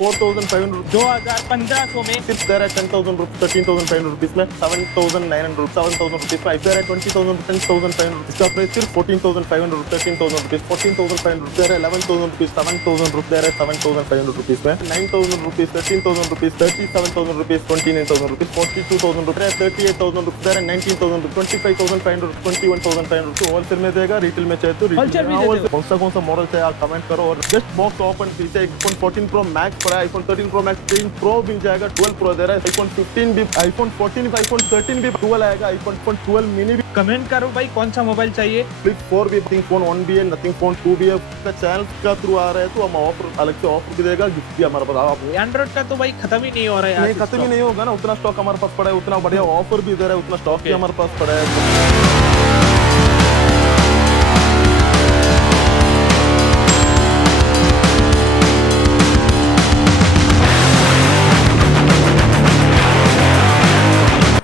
4500 2500 में सिर्फ दे रहा है 10,000 रुपीज 13,500 रुपीज में 7,900 7,000 रुपीज में दे रहा है 20,000 10,500 इसका प्राइस सिर्फ 14,500 13,000 रुपीज 14,500 दे रहा है 11,000 रुपीज 7,000 रुपीज दे रहा है 7,500 रुपीज में 9,000 rupees 13,000 rupees 37,000 rupees 29,000 rupees 42,000 rupees 38,000 rupees दे रहा है 19,000 रुपीज 25,500 21,500 रुपीज होलसेल में देगा रिटेल में चाहे तो Wholesale में दे दो। कौन सा मॉडल चाहिए आप कमेंट करो और जस्ट बॉक्स ओपन पीछे iPhone 14 Pro Max पड़ा है iPhone 13 Pro Max 13 Pro मिल जाएगा 12 Pro दे रहा है iPhone 15 भी iPhone 14 भी iPhone 13 भी 12 आएगा iPhone 12 mini भी कमेंट करो भाई कौन सा मोबाइल चाहिए। Flip 4 भी Nothing Phone 1 भी है Nothing Phone 2 भी है का चैनल का थ्रू आ रहा है तो हम ऑफर अलग से ऑफर भी देगा गिफ्ट भी हमारे पास आप एंड्रॉइड का तो भाई खत्म ही नहीं हो रहा है नहीं यार। खत्म ही नहीं होगा ना उतना स्टॉक हमारे पास पड़ा है उतना बढ़िया ऑफर भी दे रहा है उतना स्टॉक भी Okay. हमारे पास पड़ा है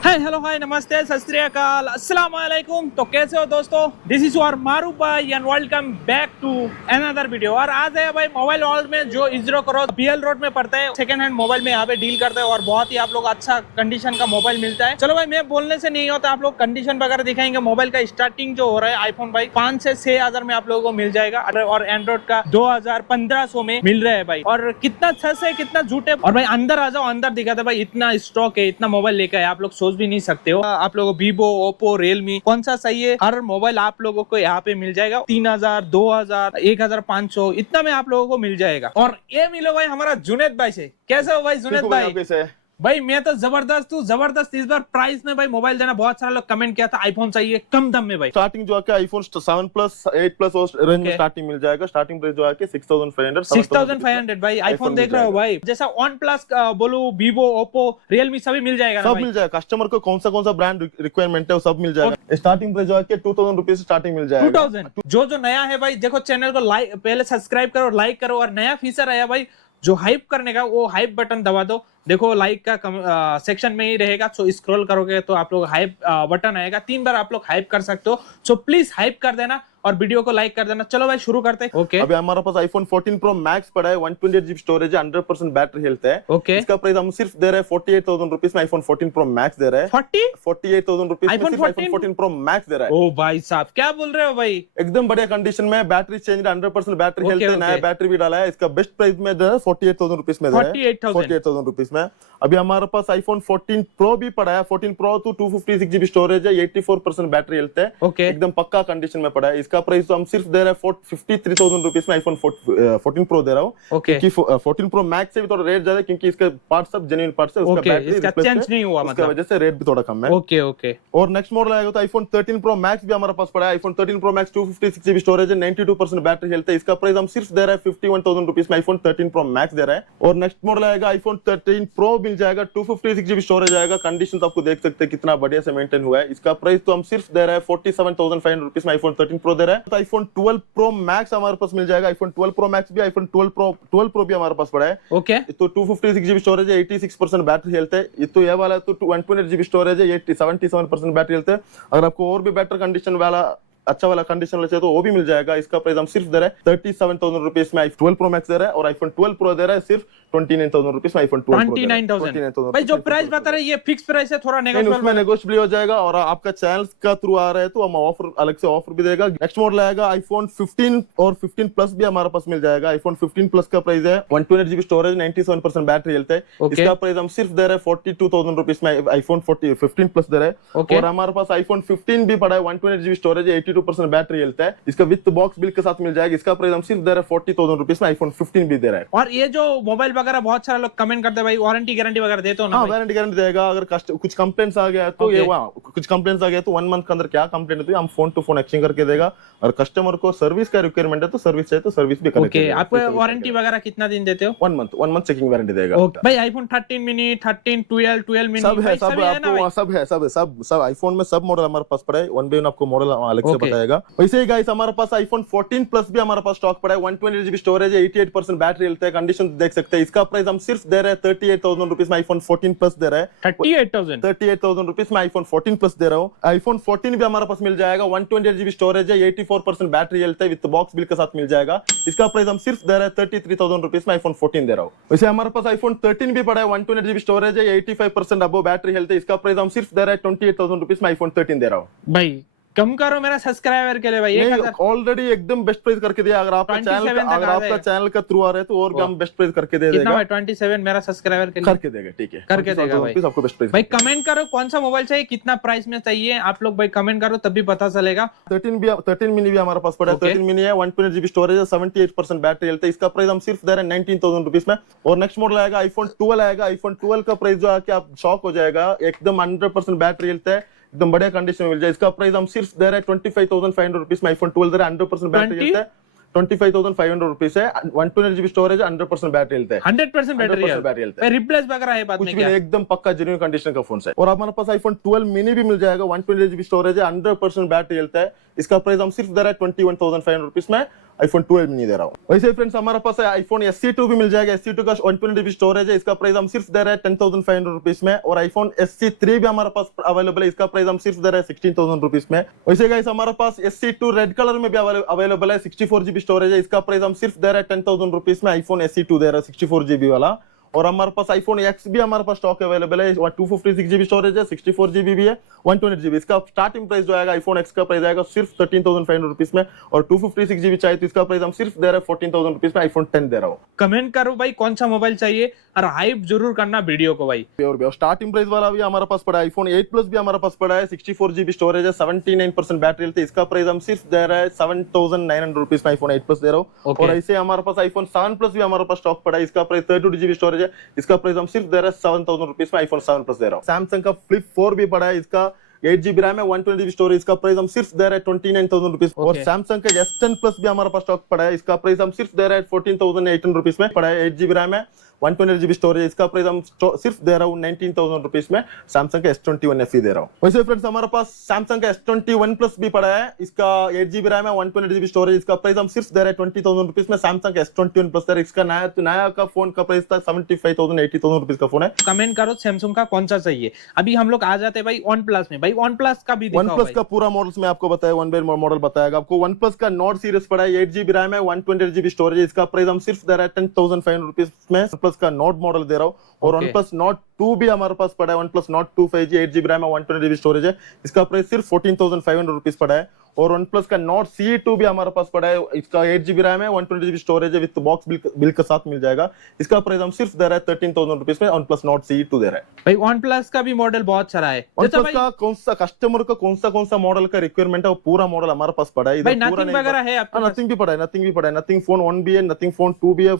हाय हेलो हाय नमस्ते सत श्री अकाल अस्सलाम वालेकुम। तो कैसे हो दोस्तों, दिस इज योर मारूफ भाई and welcome back to another video. और आज है भाई मोबाइल वर्ल्ड में जो इजरो करो बीएल रोड में पड़ता है। सेकंड हैंड मोबाइल में यहाँ पे डील करते हैं और बहुत ही आप लोग अच्छा कंडीशन का मोबाइल मिलता है। चलो भाई मैं बोलने से नहीं होता, आप लोग कंडीशन वगैरह दिखाएंगे। मोबाइल का स्टार्टिंग जो हो रहा है आईफोन भाई 5 से 6,000 में आप लोगों को मिल जाएगा और एंड्रॉइड का 2,500 में मिल रहा है भाई। और कितना सच है कितना झूठ है। और भाई अंदर आ जाओ, अंदर दिखाते भाई इतना स्टॉक है, इतना मोबाइल लेकर है, आप लोग सोच भी नहीं सकते हो। आप लोगों को वीवो ओप्पो रियलमी कौन सा सही है, हर मोबाइल आप लोगों को यहाँ पे मिल जाएगा। 3,000 2,000 1,500 इतना में आप लोगों को मिल जाएगा। और ये मिलो भाई हमारा जुनेद भाई से। कैसे हो भाई जुनेद भाई? भाई मैं तो जबरदस्त हूँ, जबरदस्त। इस बार प्राइस में भाई मोबाइल देना, बहुत सारा लोग कमेंट किया था आईफोन चाहिए कम दाम में भाई। स्टार्टिंग जो है iPhone 7 प्लस 8 प्लस उस रेंज में Okay. स्टार्टिंग मिल जाएगा। स्टार्टिंग प्राइस जो है 6,500 6,500 भाई आईफोन देख रहे हो भाई। जैसा वन प्लस बोलो वीवो ओप्पो रियलमी सभी मिल जाएगा ना सब भाई? मिल जाएगा। कस्टमर को कौन सा ब्रांड रिक्वायरमेंट है वो सब मिल जाएगा। स्टार्टिंग प्राइस जो है 2,000 रुपीज से स्टार्टिंग मिल जाएगा। 2000 जो नया है भाई देखो, चैनल को लाइक पहले सब्सक्राइब करो, लाइक करो। और नया फीचर आया भाई जो हाइप करने का, वो हाइप बटन दबा दो। देखो लाइक का सेक्शन में ही रहेगा, सो स्क्रॉल करोगे तो आप लोग हाइप बटन आएगा, 3 बार आप लोग हाइप कर सकते हो। सो प्लीज हाइप कर देना और वीडियो को लाइक कर देना। चलो भाई शुरू करते हैं। ओके अभी हमारे पास iPhone 14 Pro Max पड़ा है 128 GB स्टोरेज है 100% बैटरी हेल्थ है। ओके इसका प्राइस हम सिर्फ दे रहे हैं 48,000 रुपीज में iPhone 14 Pro Max दे रहे हैं 48,000 रुपीज में iPhone सिर्फ iPhone 14 Pro Max दे रहा है। ओ भाई साहब क्या बोल रहे हो भाई? एकदम बढ़िया कंडीशन में बैटरी चेंज 100% बैटरी हेल्थ है। Okay. नया बैटरी भी डाला है। इसका बेस्ट प्राइस में दे रहा है 48,000 रुपीज में दे रहा है 48,000 48,000 रुपीज में। अभी हमारे पास iPhone 14 Pro भी पड़ा है। 14 Pro तो 256 GB स्टोरेज है 84% बैटरी हेल्थ है। ओके एकदम पक्का कंडीशन में पड़ा है। इसका प्राइस तो हम सिर्फ दे रहे हैं 53,000 रुपीज में iPhone 14 Pro दे रहा हूँ। ओके क्योंकि 14 Pro Max से भी थोड़ा रेट ज्यादा है क्योंकि इसके पार्ट सब जेन्युइन पार्ट्स है। उसका ओके बैटरी इसका चेंज नहीं हुआ उसकी मतलब। वजह से रेट भी थोड़ा कम है। ओके ओके और नेक्स्ट मॉडल आएगा तो iPhone 13 Pro Max भी हमारे पास पड़ा है। iPhone 13 Pro Max 256 GB storage है 92% बैटरी हेल्थ है। इसका प्राइस हम सिर्फ दे रहे हैं 51,000 रुपीज में iPhone 13 Pro Max दे रहा है। और नेक्स्ट मॉडल आएगा iPhone 13 Pro मिल जाएगा 256 GB स्टोरेज आएगा। कंडीशन तो आपको देख सकते हैं कितना बढ़िया से मेंटेन हुआ है। इसका प्राइस तो हम सिर्फ दे रहे हैं 47,500 रुपीज में iPhone 13 Pro दे रहा है। तो iPhone 12 Pro Max हमारे पास मिल जाएगा। iPhone 12 Pro Max भी iPhone 12 Pro भी हमारे पास पड़ा है। ओके तो 256 GB स्टोरेज है 86% बैटरी हेल्थ है। ये तो ये वाला तो 128 GB स्टोरेज है 77% बैटरी हेल्थ है। अगर आपको और भी बेटर कंडीशन वाला अच्छा वाला कंडीशन वाला चाहिए तो वो भी मिल जाएगा। इसका प्राइस हम सिर्फ दे रहे हैं 37,000 रुपीज में iPhone 12 Pro Max दे रहा है। और iPhone 12 Pro दे रहा है सिर्फ 29,000 रुपीज में iPhone 12 Pro दे रहा है। 29,000 भाई जो प्राइस बता रहे हैं ये फिक्स प्राइस है, थोड़ा नहीं, नेगोशिएबल उसमें नेगोशिएबल हो जाएगा। और आपका चैनल का थ्रू आ रहा है तो हम ऑफर अलग से ऑफर भी देगा। नेक्स्ट मॉडल आएगा iPhone 15 और 15 प्लस भी हमारे पास मिल जाएगा। iPhone 15 प्लस का प्राइस है 128 GB स्टोरेज 97% बैटरी हेल्थ है। Okay. इसका प्राइस हम सिर्फ दे रहे हैं 42,000 रुपीज में iPhone 15 प्लस दे रहे हैं। Okay. और हमारे पास iPhone 15 भी पड़ा है 128 GB स्टोरेज है 82% बैटरी हेल्थ है। इसका विथ बॉक्स बिल के साथ मिल जाएगा। इसका प्राइस हम सिर्फ दे रहे हैं 40,000 रुपीज में iPhone 15 भी दे रहा है। और ये जो मोबाइल वगैरह बहुत सारे लोग कमेंट करते हैं भाई, वारंटी गारंटी वगैरह देते हो ना हाँ भाई? वारंटी देगा। अगर कुछ कंप्लेंट्स आ गया तो Okay. ये कुछ कंप्लेंट्स आ गया तो 1 मंथ के अंदर क्या कंप्लेंट है तो हम फोन टू फोन एक्सचेंज करके देगा। और कस्टमर को सर्विस का रिक्वायरमेंट है तो सर्विस चाहिए तो सर्विस भी ओके आप वारंटी वगैरह कितना दिन देते हो? 1 मंथ चेकिंग वारंटी देगा। ओके भाई आईफोन 13 मिनी 13 12 मिनी सब है भाई, सब सभी है ना आपको भाई? सब आईफोन में सब मॉडल हमारे पास पड़ा है। वन बाय वन आपको मॉडल अलग से Okay. बताएगा। वैसे ही गाइस हमारे पास iPhone 14 प्लस भी हमारे पास स्टॉक पड़ा है 128 GB स्टोरेज है 88% बैटरी हेल्थ है। कंडीशन देख सकते हैं। इसका प्राइस हम सिर्फ दे रहे हैं 38,000 रुपीज में आईफोन 14 प्लस दे रहा है 38,000 रुपीज में आईफोन 14 प्लस दे रहा हूँ। आईफोन 14 भी हमारे पास मिल जाएगा, 128 GB स्टोरेज है, 84% बैटरी हेल्थ है, विद बॉक्स बिल के साथ मिल जाएगा। इसका प्राइस हम सिर्फ दे रहे हैं 33,000 रुपीज में आईफोन 14 दे रहा हूँ। वैसे हमारे पास आईफोन 13 भी पड़ा है, 128 GB स्टोरेज है, 85% अबो बैटरी हेल्थ है, इसका प्राइस हम सिर्फ दे रहे हैं 28,000 रुपीज में आईफोन 13 दे रहा हूँ। भाई कम करो मेरा सब्सक्राइबर के लिए भाई। ऑलरेडी एकदम बेस्ट प्राइस करके दिया। अगर आपका 27 चैनल का थ्रू आ रहे तो और भी हम बेस्ट प्राइस करके दे कितना देगा। भाई 27 मेरा सब्सक्राइबर के लिए करके देगा, ठीक है, करके देगा भाई। आपको बेस्ट प्राइस भाई कमेंट करो कौन सा मोबाइल चाहिए, कितना प्राइस में चाहिए आप लोग भाई कमेंट करो तभी पता चलेगा। 13 मिनी भी हमारे पास पड़ा है। 13 मिनी है, 128 GB स्टोरेज है, 78% बैटरी हेल्थ है, इसका प्राइस हम सिर्फ दे रहे हैं 19,000 रुपीज में। और नेक्स्ट मॉडल आएगा आईफोन 12 आएगा। आईफोन 12 का प्राइस जो आके आप शॉक हो जाएगा, एकदम 100% बैटरी हेल्थ है, एकदम बढ़िया कंडीशन में मिल जाए। इसका प्राइस हम सिर्फ दे रहे हैं 25,500 रुपीज में। आईफोन 12 दे रहे हैं, 100% बैटरी हेल्थ है, 25,500 रुपीज है, 128 GB स्टोरेज है, 100% बैटरी हेल्थ है, 100% बैटरी हेल्थ है, रिप्लेस वगैरह है बाद कुछ में भी क्या? नहीं, एकदम पक्का जेन्युइन कंडीशन का फोन है। और हमारे पास आईफोन 12 मिनी भी मिल जाएगा, 128 GB स्टोरेज है, 100% बैटरी हेल्थ है, इसका प्राइस हम सिर्फ दे रहे हैं 21,500 रुपीज में आईफोन 12 मिनी दे रहा हूँ। वैसे फ्रेंड्स हमारे पास आईफोन SC2 भी मिल जाएगा। SC2 का 128 GB स्टोरेज है, इसका प्राइस हम सिर्फ दे रहे हैं 10,500 रुपीज में। और आईफोन SC3 भी हमारे पास अवेलेबल है, इसका प्राइस हम सिर्फ दे रहे हैं 16,000 रुपीज में। वैसे गाइस हमारे पास SC2 रेड कलर में भी अवेलेबल है, 64 GB स्टोरेज है, इसका प्राइस हम सिर्फ दे रहे हैं 10,000 रुपीज में। आईफोन SC2 दे रहा है 64 GB वाला। और हमारे पास आईफोन X भी हमारे पास स्टॉक अवेलेबल है, 256 GB स्टोरेज है, 64 GB भी है, 128 GB। इसका स्टार्टिंग प्राइस जो आएगा आईफोन X का प्राइस आएगा सिर्फ 13,500 रुपीज में। और 256 GB चाहिए तो इसका प्राइस हम सिर्फ दे रहे हैं 14,000 रुपीज में आईफोन 10 दे रहा हूँ। कमेंट करो भाई कौन सा मोबाइल चाहिए और हाइप जरूर करना वीडियो को भाई। और स्टार्टिंग प्राइस वाला भी हमारे पास पड़ा है, आईफोन 8 प्लस भी हमारे पास पड़ा है, 64 GB स्टोरेज है, 79% बैटरी हेल्थ है, इसका प्राइस हम सिर्फ दे रहा है 7,900 रुपीज में आईफोन 8 प्लस दे रहा हूँ। और ऐसे हमारे पास आईफोन 7 प्लस भी हमारे पास स्टॉक पड़ा है, इसका प्राइस 32 GB स्टोरेज है, इसका प्राइस हम सिर्फ दे रहे हैं 7,000 रुपीज में आईफोन 7 प्लस दे रहा हूँ। सैमसंग का फ्लिप 4 भी पड़ा है, इसका 8 GB रैम है, 120 GB स्टोरेज, इसका प्राइस हम सिर्फ दे रहे हैं 29,000 रुपीज। और सैमसंग का S10 प्लस भी हमारे पास स्टॉक पड़ा है, इसका प्राइस हम सिर्फ दे रहे हैं 14,800 रुपीज में पड़ा है। 8 GB रैम है, 128 GB स्टोरेज, इसका प्राइस हम सिर्फ दे रहा हूँ 19,000 रुपीज में। सैमसंग का S21 FE दे रहा हूँ। वैसे फ्रेंड्स हमारे पास सैमसंग का S21 प्लस भी पड़ा है, इसका 8 GB रैम है, 128 GB स्टोरेज, इसका प्राइस हम सिर्फ दे रहे हैं 20,000 रुपीज में। सैमसंग का S21 प्लस दे रहा है, इसका नया का फोन का प्राइस था 75,000 80,000 रुपीज का फोन है। कमेंट करो सैमसंग का कौन सा चाहिए। अभी हम लोग आ जाते हैं भाई वन प्लस में। भाई वन प्लस का भी वन प्लस का पूरा मॉडल्स में आपको बताया, वन बाय मॉडल बताएगा आपको। वन प्लस का नोट सीरीज पड़ा है, 8 GB रैम है, 128 GB स्टोरेज, इसका प्राइस हम सिर्फ दे रहा है 10,500 रुपीज में। वन प्लस का नोट मॉडल दे रहा हूँ। और वन प्लस नोट 2 भी हमारे पास पड़ा है, one plus note 2 5G, 8 GB RAM है, 128 GB स्टोरेज है, इसका प्राइस सिर्फ 14,500 रुपीज पड़ा है। और वन प्लस का नोट CE2 भी हमारे पास पड़ा है, इसका 8 GB रैम है, 128 GB स्टोरेज है, विद बॉक्स बिल के साथ मिल जाएगा, इसका प्राइस हम सिर्फ दे रहा है 13,000 रुपीज में। वन प्लस नोट CE2 दे रहा है। भाई वन प्लस का भी मॉडल बहुत सारा है। वन प्लस का कौन सा कस्टमर का कौन सा मॉडल का रिक्वायरमेंट है, वो पूरा मॉडल हमारे पास पड़ा है। भाई नथिंग वगैरह है आपके पास? नथिंग भी पड़ा है, नथिंग भी पड़ा है, नथिंग फोन 1 भी है, नथिंग फोन 2 भी है,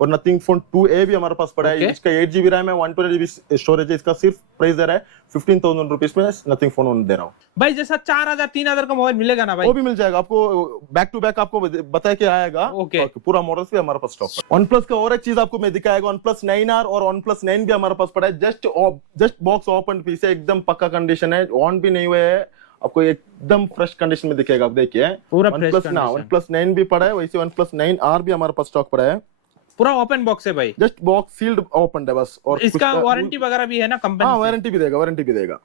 और नथिंग फोन 2A भी हमारे पास पड़ा है। इसका 8 GB रैम है, 128 GB स्टोरेज है, इसका सिर्फ प्राइस दे रहा है 15,000 रुपीज में। नथिंग फोन 1 दे रहा हूँ भाई। जैसा 4,000 3,000 का मोबाइल मिलेगा ना भाई, वो भी मिल जाएगा आपको, बैक टू बैक आपको बताया कि आएगा। पूरा मॉडल्स भी हमारे पास स्टॉक है। वन प्लस का और एक चीज आपको मैं दिखाएगा, वन प्लस 9R और वन प्लस 9 भी हमारे पास पड़ा है। जस्ट बॉक्स ओपन पीस है, एकदम पक्का कंडीशन है, ऑन भी नहीं हुए है, आपको एकदम फ्रेश कंडीशन में दिखेगा। आप देखिए पूरा वन प्लस 9 भी पड़ा है, वैसे वन प्लस 9R भी हमारे पास स्टॉक पड़ा है। पूरा ओपन बॉक्स है भाई, जस्ट बॉक्स सील्ड ओपन है बस। और इसका वारंटी वगैरह भी है ना कंपनी? हाँ वारंटी भी देगा,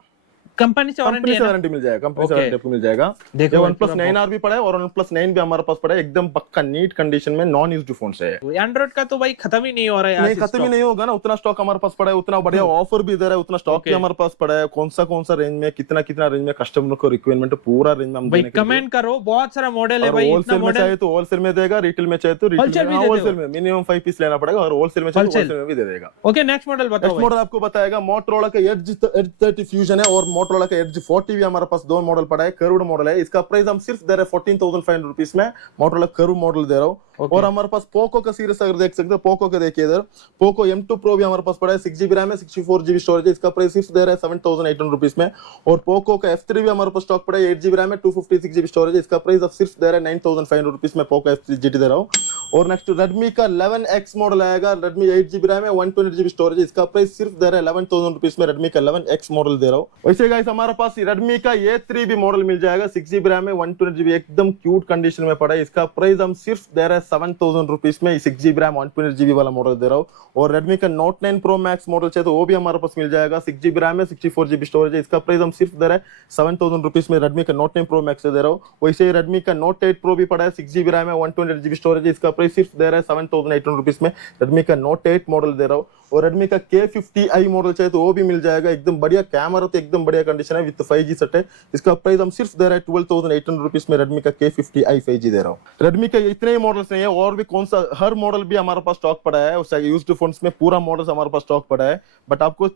कंपनी से वारंटी है, वारंटी मिल जाएगा, कंपनी से वारंटी आपको मिल जाएगा। देखो वन प्लस 9R भी पड़ा है और वन प्लस 9 भी हमारे पास पड़ा है, एकदम पक्का नीट कंडीशन में, नॉन यूज्ड फोन से है। एंड्रॉइड का तो भाई खत्म ही नहीं हो रहा है, नहीं खत्म ही नहीं होगा ना, उतना स्टॉक हमारे पास पड़ा है, उतना बढ़िया ऑफर भी दे रहा है, उतना स्टॉक भी हमारे पास पड़ा है। कौन सा रेंज में कितना रेंज में कस्टमर को रिक्वायरमेंट पूरा रेंज में हम भाई कमेंट करो। बहुत सारा मॉडल है भाई, होलसेल में चाहे तो होलसेल में देगा, रिटेल में चाहे तो रिटेल में, होलसेल में मिनिमम 5 पीस लेना पड़ेगा, और होलसेल में चाहे तो होलसेल में भी दे देगा। ओके नेक्स्ट मॉडल बताओ। नेक्स्ट मॉडल आपको बताएगा मोटरोला का एज 30 फ्यूजन है, और मोटरोला का एज 40 भी हमारे पास दो मॉडल पड़ा है, कर्व्ड मॉडल है, इसका प्राइस हम सिर्फ दे रहे हैं 14,500 रुपीज में। मोटरोला कर्व मॉडल दे रहा हूँ। और हमारे पास पोको का सीरीज अगर देख सकते हो, पोको के देखिए इधर, पोको M2 Pro भी हमारे पास पड़ा है, 6 GB रैम है, 64 GB स्टोरेज है, इसका प्राइस सिर्फ दे रहा है 7,800 रुपीज में। और पोको का F3 भी हमारे पास स्टॉक पड़ा है, 8 GB रैम है, 256 GB स्टोरेज है, इसका प्राइस अब सिर्फ दे रहा है 9,500 रुपीज में। पोको F3 GT दे रहा हूँ। और नेक्स्ट रेडमी का 11X मॉडल आएगा, रेडमी 8GB रैम है, 128GB स्टोरेज है, इसका प्राइस सिर्फ दे रहा है 11,000 रुपीज में। रेडमी का 11X मॉडल दे रहा हूँ। वैसे गाइस हमारे पास रेडमी का A3 भी मॉडल मिल जाएगा, 6GB रैम है, 128GB, एकदम क्यूट कंडीशन में पड़ा है। इसका प्राइस हम सिर्फ दे रहे हैं 7,000 रुपीज में, 6GB रैम 128GB वाला मॉडल दे रहा हूँ। और रेडमी का Note 9 Pro Max मॉडल चाहिए तो वो भी हमारे पास मिल जाएगा, 6GB रैम है, 64GB स्टोरेज है, इसका प्राइस हम सिर्फ दे रहे हैं 7,000 रुपीज में। रेडमी का Note 9 Pro Max से दे रहा हूँ। वैसे ही रेडमी का Note 8 Pro भी पड़ा है, 6GB रैम है, 128GB स्टोरेज है, इसका प्राइस सिर्फ दे रहा है 7,800 रुपीज में। रेडमी का Note 8 मॉडल दे रहा हूँ। और रेडमी का K50i मॉडल चाहिए तो वो भी मिल जाएगा, एकदम बढ़िया कैमरा तो एकदम बढ़िया कंडीशन है, विद 5G सेट है, इसका प्राइस हम सिर्फ दे रहा है 12,800 रुपीज में। रेडमी का K50i 5G दे रहा हूँ। रेडमी के इतने ही मॉडल्स नहीं है, और भी कौन सा हर मॉडल भी हमारे पास स्टॉक पड़ा है, उस यूज्ड फोन्स में पूरा मॉडल्स हमारे पास स्टॉक पड़ा है। बट आपको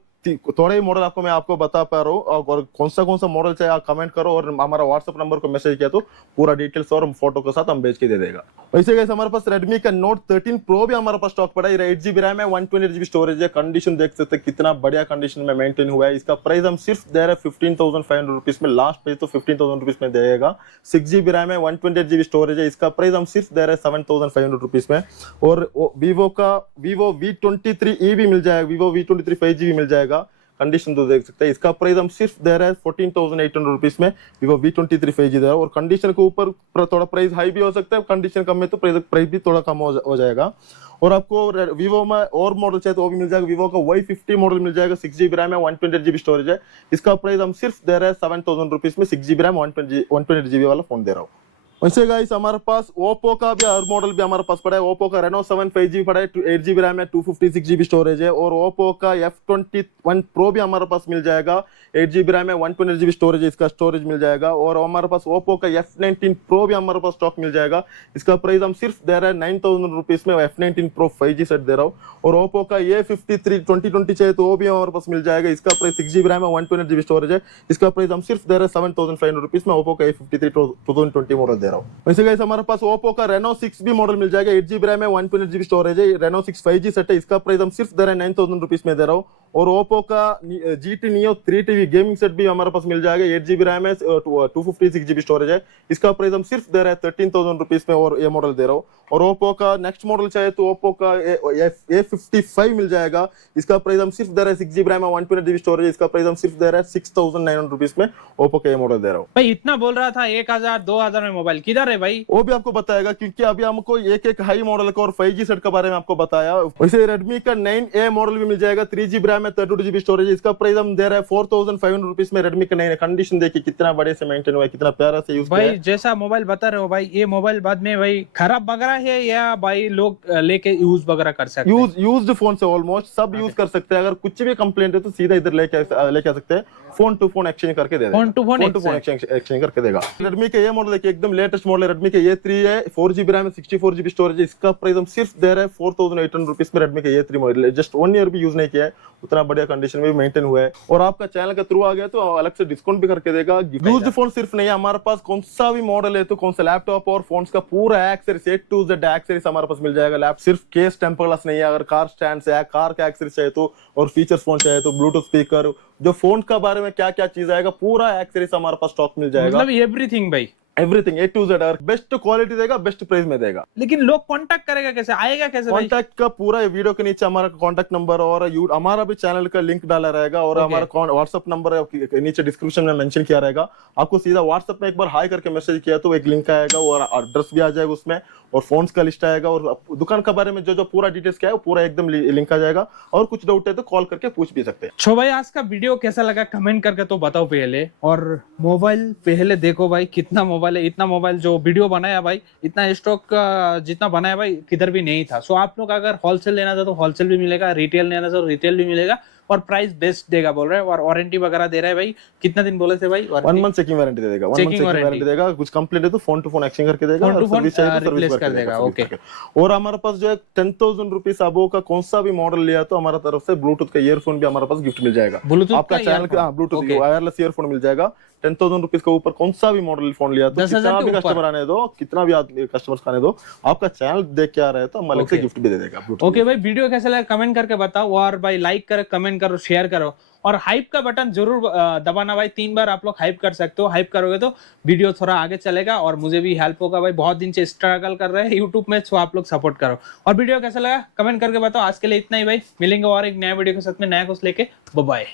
थोड़े ही मॉडल आपको मैं आपको बता पा रहा हूँ, और कौन सा मॉडल चाहिए आप कमेंट करो, और हमारा व्हाट्सएप नंबर को मैसेज किया तो पूरा डिटेल्स और फोटो के साथ हम भेज के दे देगा। वैसे गाइस हमारे पास रेडमी का Note 13 Pro भी हमारे पास स्टॉक पड़ा है, 8GB रैम है, 128GB स्टोरेज है, कंडीशन देख सकते हैं कितना बढ़िया कंडीशन में मेंटेन हुआ है। इसका प्राइस हम सिर्फ दे रहे हैं 15,500 रुपीज में, लास्ट पे तो 15,000 रुपीज में देगा। 6GB रैम है, 128GB स्टोरेज है, इसका प्राइस हम सिर्फ दे रहे हैं 7,500 रुपीज में। और Vivo V23e भी मिल जाएगा, Vivo V23 5G भी मिल जाएगा, कंडीशन तो देख सकते हैं। इसका प्राइस हम सिर्फ दे रहे हैं 14,800 रुपीज में, Vivo V23 5G दे रहा है। और कंडीशन के ऊपर थोड़ा प्राइस हाई भी हो सकता है, कंडीशन कम है तो प्राइस भी थोड़ा कम हो जाएगा। और आपको Vivo में और मॉडल चाहिए तो वो भी मिल जाएगा, Vivo का Y50 मॉडल मिल जाएगा, 6GB रैम है, 128GB स्टोरेज है, इसका प्राइस हम सिर्फ दे रहे हैं 7,000 रुपीज में, 6GB रैम 128GB वाला फोन दे रहा हूँ। वैसे गाइस हमारे पास Oppo का भी हर मॉडल भी हमारे पास पड़ा है। Oppo का Reno 7 5G पड़ा है, 8GB रैम है, 256GB स्टोरेज है। और Oppo का F21 Pro भी हमारे पास मिल जाएगा, 8GB रैम है, 128GB स्टोरेज है, इसका स्टोरेज मिल जाएगा। और हमारे पास Oppo का F19 Pro भी हमारे पास स्टॉक मिल जाएगा, इसका प्राइस हम सिर्फ दे रहे हैं 9,000 रुपीज में, F19 Pro 5G सेट दे रहा हूँ। और Oppo का A53 2020 चाहिए तो वो भी हमारे पास मिल जाएगा, इसका प्राइस 6GB रैम है, 128GB स्टोरेज है, इसका प्राइस हम सिर्फ दे रहे हैं 7,500 रुपीज में। Oppo का A53 2020 मॉडल दे रहा हूँ। वैसे गाइस हमारे पास Oppo का Reno 6 भी मॉडल मिल जाएगा, 8GB रैम है, 128GB स्टोरेज है, Reno 6 5G सेट है, इसका प्राइस हम सिर्फ दे रहे हैं 9,000 रुपीज में दे रहा हूँ। और Oppo का GT Neo 3TV gaming set भी हमारे पास मिल जाएगा, 8GB रैम है, 256GB स्टोरेज है, इसका प्राइस हम सिर्फ दे रहे हैं 13,000 रुपीज में, और ये मॉडल दे रहा हूँ। और Oppo का नेक्स्ट मॉडल चाहिए तो Oppo का A55 मिल जाएगा, इसका प्राइस हम सिर्फ दे रहे हैं 6GB रैम है, 128GB स्टोरेज है, इसका प्राइस हम सिर्फ दे रहे हैं 6,900 रुपीज में। Oppo का ये मॉडल दे रहा हूँ। भाई इतना बोल रहा था 1,000 2,000 में मोबाइल किधर है भाई? वो भी आपको बताएगा, क्योंकि अभी हमको एक हाई मॉडल का और 5G सेट के बारे में आपको बताया। वैसे रेडमी का 9A मॉडल भी मिल जाएगा, 3GB रैम है, 32GB स्टोरेज है, इसका प्राइस हम दे रहे हैं 4,500 रुपीज में। रेडमी का 9 कंडीशन देखिए कितना बड़े से मेंटेन हुआ है, कितना प्यारा से यूज भाई जैसा मोबाइल बता रहे हो भाई, ये मोबाइल बाद में भाई खराब वगैरह है या भाई लोग लेके यूज वगैरह कर सकते हैं? यूज्ड फोन से ऑलमोस्ट सब यूज कर सकते हैं। अगर कुछ भी कंप्लेंट है तो सीधा इधर लेके आ सकते हैं, फोन टू फोन एक्सचेंज करके दे देगा, फोन टू फोन एक्सचेंज करके देगा। रेडमी के ये मॉडल देखिए एकदम लेटेस्ट मॉडल है, रेडमी के A3 है, 4GB रैम है, 64GB स्टोरेज है, इसका प्राइस हम सिर्फ दे रहे हैं 4,800 रुपीज में। रेडमी के A3 मॉडल जस्ट 1 ईयर भी यूज नहीं किया है, उतना बढ़िया कंडीशन में मेंटेन हुआ है। और आपका चैनल के थ्रू आ गया तो अलग से डिस्काउंट भी करके देगा। यूज्ड फोन सिर्फ नहीं है, हमारे पास कौन सा भी मॉडल है तो कौन सा लैपटॉप और फोन्स का पूरा accessories A to Z accessories हमारे पास मिल जाएगा। लैप सिर्फ केस टेम्पर ग्लास नहीं है, अगर कार स्टैंड से कार का एक्सेसरीज चाहिए तो, और फीचर्स फोन चाहिए तो, ब्लूटूथ स्पीकर, जो फोन का बारे में क्या क्या चीज आएगा पूरा एक्सेसरीज हमारे पास स्टॉक मिल जाएगा। मतलब एवरीथिंग भाई, एवरीथिंग A to Z, अगर बेस्ट क्वालिटी देगा, बेस्ट प्राइस में देगा। लेकिन लोग कांटेक्ट करेगा कैसे, आएगा कैसे भाई? कांटेक्ट का पूरा वीडियो के नीचे हमारा कांटेक्ट नंबर और हमारा भी चैनल का लिंक डाला रहेगा, और हमारा व्हाट्सएप नंबर नीचे डिस्क्रिप्शन में मेंशन किया रहेगा। आपको सीधा व्हाट्सएप में एक बार हाई करके मैसेज किया तो एक लिंक आएगा और एड्रेस भी आ जाएगा उसमें, और फोन्स का लिस्ट आएगा, और दुकान के बारे में जो पूरा डिटेल्स क्या है वो पूरा एकदम लिंक आ जाएगा। और कुछ डाउट है तो कॉल करके पूछ भी सकते हैं। छो भाई आज का वीडियो कैसा लगा कमेंट करके तो बताओ पहले, और मोबाइल पहले देखो भाई कितना मोबाइल है, इतना मोबाइल जो वीडियो बनाया भाई, इतना स्टॉक जितना बनाया भाई किधर भी नहीं था। सो आप लोग अगर होलसेल लेना था तो होलसेल भी मिलेगा, रिटेल लेना था तो रिटेल भी मिलेगा, और प्राइस बेस्ट देगा बोल रहे हैं, और वारंटी वगैरह दे रहा है भाई। कितना दिन बोले थे भाई? 1 मंथ चेकिंग वारंटी दे देगा, 1 मंथ चेकिंग वारंटी देगा। कुछ कंप्लेंट है तो फोन टू फोन एक्सचेंज करके देगा, फोन टू फोन सर्विस कर देगा। ओके। और हमारे पास जो है 10,000 रुपीज अबो का कौन सा भी मॉडल लिया तो हमारा तरफ से ब्लूटूथ का ईयरफोन भी हमारे पास गिफ्ट मिल जाएगा। ब्लूटूथ आपका चैनल का ब्लूटूथ वायरलेस ईयरफोन मिल जाएगा, 10,000 रुपीज के ऊपर कौन सा भी मॉडल फोन लिया तो 10,000 कितना के भी ऊपर? कस्टमर आने दो, कितना भी आदमी कस्टमर्स आने दो, आपका चैनल देख के आ रहे हैं तो हम अलग से Okay. गिफ्ट भी दे देगा। ओके भाई, वीडियो कैसा लगा कमेंट करके बताओ, और भाई लाइक करो, कमेंट करो, शेयर करो, और हाइप का बटन जरूर दबाना भाई। 3 बार आप लोग हाइप कर सकते हो, हाइप करोगे तो वीडियो थोड़ा आगे चलेगा और मुझे भी हेल्प होगा भाई। बहुत दिन से स्ट्रगल कर रहे हैं यूट्यूब में, सो आप लोग सपोर्ट करो। और वीडियो कैसा लगा कमेंट करके बताओ। आज के लिए इतना ही भाई, मिलेंगे और एक नया वीडियो के साथ में, नया कुछ लेके। Bye bye.